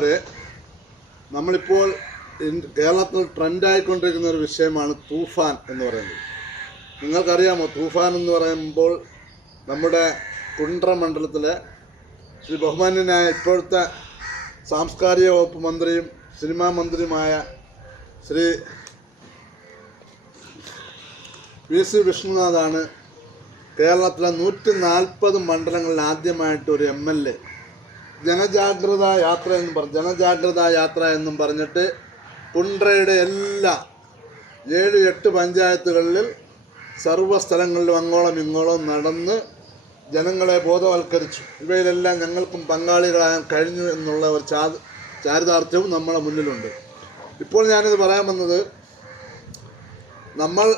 പ്രിയപ്പെട്ടവരെ, നമ്മളിപ്പോൾ കേരളത്തിൽ ട്രെൻഡായിക്കൊണ്ടിരിക്കുന്ന ഒരു വിഷയമാണ് തൂഫാൻ എന്ന് പറയുന്നത്. നിങ്ങൾക്കറിയാമോ, തൂഫാൻ എന്ന് പറയുമ്പോൾ നമ്മുടെ കുണ്ട്ര മണ്ഡലത്തിലെ ശ്രീ ബഹുമാന്യനായ ഇപ്പോഴത്തെ സാംസ്കാരിക വകുപ്പ് മന്ത്രിയും സിനിമാ മന്ത്രിയുമായ ശ്രീ വി.സി. വിഷ്ണുനാഥാണ് കേരളത്തിലെ 140 മണ്ഡലങ്ങളിൽ ആദ്യമായിട്ട് ഒരു MLA ജനജാഗ്രതാ യാത്ര എന്നും പറഞ്ഞിട്ട് കുണ്ട്രയുടെ എല്ലാ 7-8 പഞ്ചായത്തുകളിൽ സർവ്വ സ്ഥലങ്ങളിലും അങ്ങോളം ഇങ്ങോളം നടന്ന് ജനങ്ങളെ ബോധവൽക്കരിച്ചു. ഇവയിലെല്ലാം ഞങ്ങൾക്കും പങ്കാളികളാകാൻ കഴിഞ്ഞു എന്നുള്ള ഒരു ചാരിതാർത്ഥ്യവും നമ്മുടെ മുന്നിലുണ്ട്. ഇപ്പോൾ ഞാനിത് പറയാൻ വന്നത്, നമ്മൾ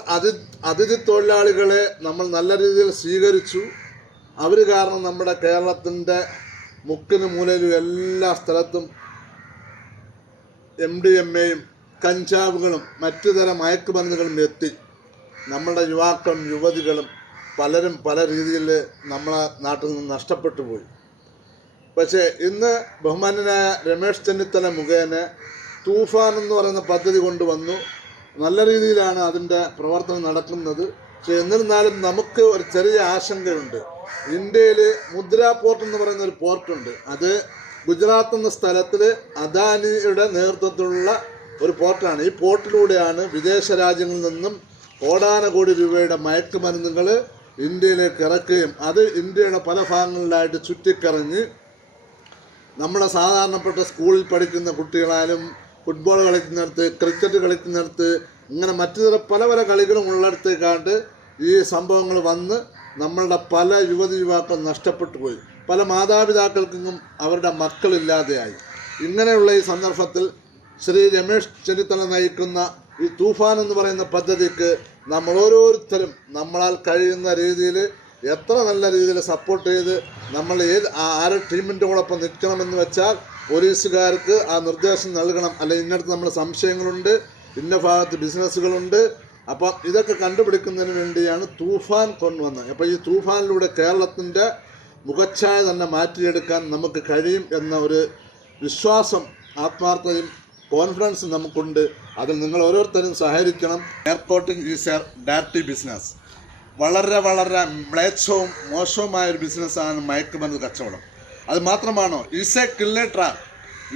അതിഥി തൊഴിലാളികളെ നമ്മൾ നല്ല രീതിയിൽ സ്വീകരിച്ചു. അവർ കാരണം നമ്മുടെ കേരളത്തിൻ്റെ മുക്കിന് മൂലയിലും എല്ലാ സ്ഥലത്തും MDMA-യും കഞ്ചാവുകളും മറ്റു തരം മയക്കുമരുന്നുകളും എത്തി. നമ്മുടെ യുവാക്കളും യുവതികളും പലരും പല രീതിയിൽ നമ്മളെ നാട്ടിൽ നിന്ന് നഷ്ടപ്പെട്ടു പോയി. പക്ഷേ ഇന്ന് ബഹുമാന്യനായ രമേശ് ചെന്നിത്തല മുഖേന തൂഫാൻ എന്ന് പറയുന്ന പദ്ധതി കൊണ്ടുവന്നു. നല്ല രീതിയിലാണ് അതിൻ്റെ പ്രവർത്തനം നടക്കുന്നത്. പക്ഷേ എന്നിരുന്നാലും നമുക്ക് ഒരു ചെറിയ ആശങ്കയുണ്ട്. ഇന്ത്യയിൽ മുദ്ര പോർട്ട് എന്ന് പറയുന്ന ഒരു പോർട്ടുണ്ട്. അത് ഗുജറാത്ത് എന്ന സ്ഥലത്തിൽ അദാനിയുടെ നേതൃത്വത്തിലുള്ള ഒരു പോർട്ടാണ്. ഈ പോർട്ടിലൂടെയാണ് വിദേശ രാജ്യങ്ങളിൽ നിന്നും കോടാനകോടി രൂപയുടെ മയക്കുമരുന്നുകൾ ഇന്ത്യയിലേക്ക് ഇറക്കുകയും അത് ഇന്ത്യയുടെ പല ഭാഗങ്ങളിലായിട്ട് ചുറ്റിക്കറങ്ങി നമ്മുടെ സാധാരണപ്പെട്ട സ്കൂളിൽ പഠിക്കുന്ന കുട്ടികളായാലും ഫുട്ബോൾ കളിക്കുന്നിടത്ത്, ക്രിക്കറ്റ് കളിക്കുന്നിടത്ത്, ഇങ്ങനെ മറ്റു പല കളികളും ഉള്ളിടത്തേക്കാണ്ട് ഈ സംഭവങ്ങൾ വന്ന് നമ്മളുടെ പല യുവതി യുവാക്കൾ നഷ്ടപ്പെട്ടു പോയി. പല മാതാപിതാക്കൾക്കും അവരുടെ മക്കളില്ലാതെയായി. ഇങ്ങനെയുള്ള ഈ സന്ദർഭത്തിൽ ശ്രീ രമേശ് ചെന്നിത്തല നയിക്കുന്ന ഈ തൂഫാൻ എന്ന് പറയുന്ന പദ്ധതിക്ക് നമ്മൾ ഓരോരുത്തരും നമ്മളാൽ കഴിയുന്ന രീതിയിൽ എത്ര നല്ല രീതിയിൽ സപ്പോർട്ട് ചെയ്ത് നമ്മൾ ആരെ ടീമിൻ്റെ കൂടൊപ്പം നിൽക്കണമെന്ന് വെച്ചാൽ പോലീസുകാർക്ക് ആ നിർദ്ദേശം നൽകണം. അല്ലെങ്കിൽ ഇന്നടത്ത് നമ്മൾ സംശയങ്ങളുണ്ട്, ഇന്ന ഭാഗത്ത് ബിസിനസ്സുകളുണ്ട്. അപ്പം ഇതൊക്കെ കണ്ടുപിടിക്കുന്നതിന് വേണ്ടിയാണ് തൂഫാൻ കൊണ്ടുവന്നത്. അപ്പോൾ ഈ തൂഫാനിലൂടെ കേരളത്തിൻ്റെ മുഖച്ഛായ തന്നെ മാറ്റിയെടുക്കാൻ നമുക്ക് കഴിയും എന്ന ഒരു വിശ്വാസം, ആത്മാർത്ഥതയും കോൺഫിഡൻസ് നമുക്കുണ്ട്. അതിൽ നിങ്ങൾ ഓരോരുത്തരും സഹകരിക്കണം. എയർപോർട്ടിംഗ് ഈസ് എ ഡയറക്റ്റ് ബിസിനസ്. വളരെ മ്ലേച്ഛവും മോശവുമായ ഒരു ബിസിനസ്സാണ് മയക്കുമരുന്ന് കച്ചവടം. അത് മാത്രമാണോ, ഈസ് എ കില്ലർ ട്രാപ്പ്.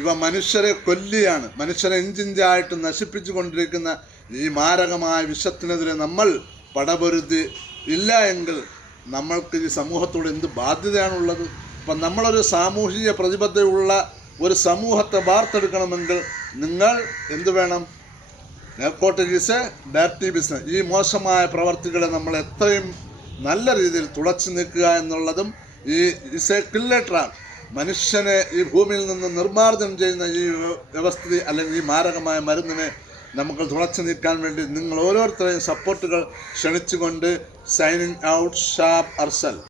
ഇവ മനുഷ്യരെ കൊല്ലിയാണ്. മനുഷ്യരെ ഇഞ്ചിഞ്ചായിട്ട് നശിപ്പിച്ചു കൊണ്ടിരിക്കുന്ന ഈ മാരകമായ വിഷത്തിനെതിരെ നമ്മൾ പടപൊരുതി ഇല്ല എങ്കിൽ നമ്മൾക്ക് ഈ സമൂഹത്തോട് എന്ത് ബാധ്യതയാണുള്ളത്? അപ്പം നമ്മളൊരു സാമൂഹിക പ്രതിബദ്ധതയുള്ള ഒരു സമൂഹത്തെ വാർത്തെടുക്കണമെങ്കിൽ നിങ്ങൾ എന്ത് വേണം? Narcotic is A direct business. ഈ മോശമായ പ്രവർത്തികളെ നമ്മൾ എത്രയും നല്ല രീതിയിൽ തുടച്ചു നീക്കുക എന്നുള്ളതും ഈ ഈസ് എ കില്ലർ ട്രാപ്പ്. മനുഷ്യനെ ഈ ഭൂമിയിൽ നിന്ന് നിർമ്മാർജ്ജനം ചെയ്യുന്ന ഈ വ്യവസ്ഥിതി അല്ലെങ്കിൽ ഈ മാരകമായ മരുന്നിനെ നമുക്ക് തുളച്ചു നീക്കാൻ വേണ്ടി നിങ്ങൾ ഓരോരുത്തരെയും സപ്പോർട്ടുകൾ ക്ഷണിച്ചുകൊണ്ട് സൈനിങ് ഔട്ട്, ഷാബ് അർസൽ.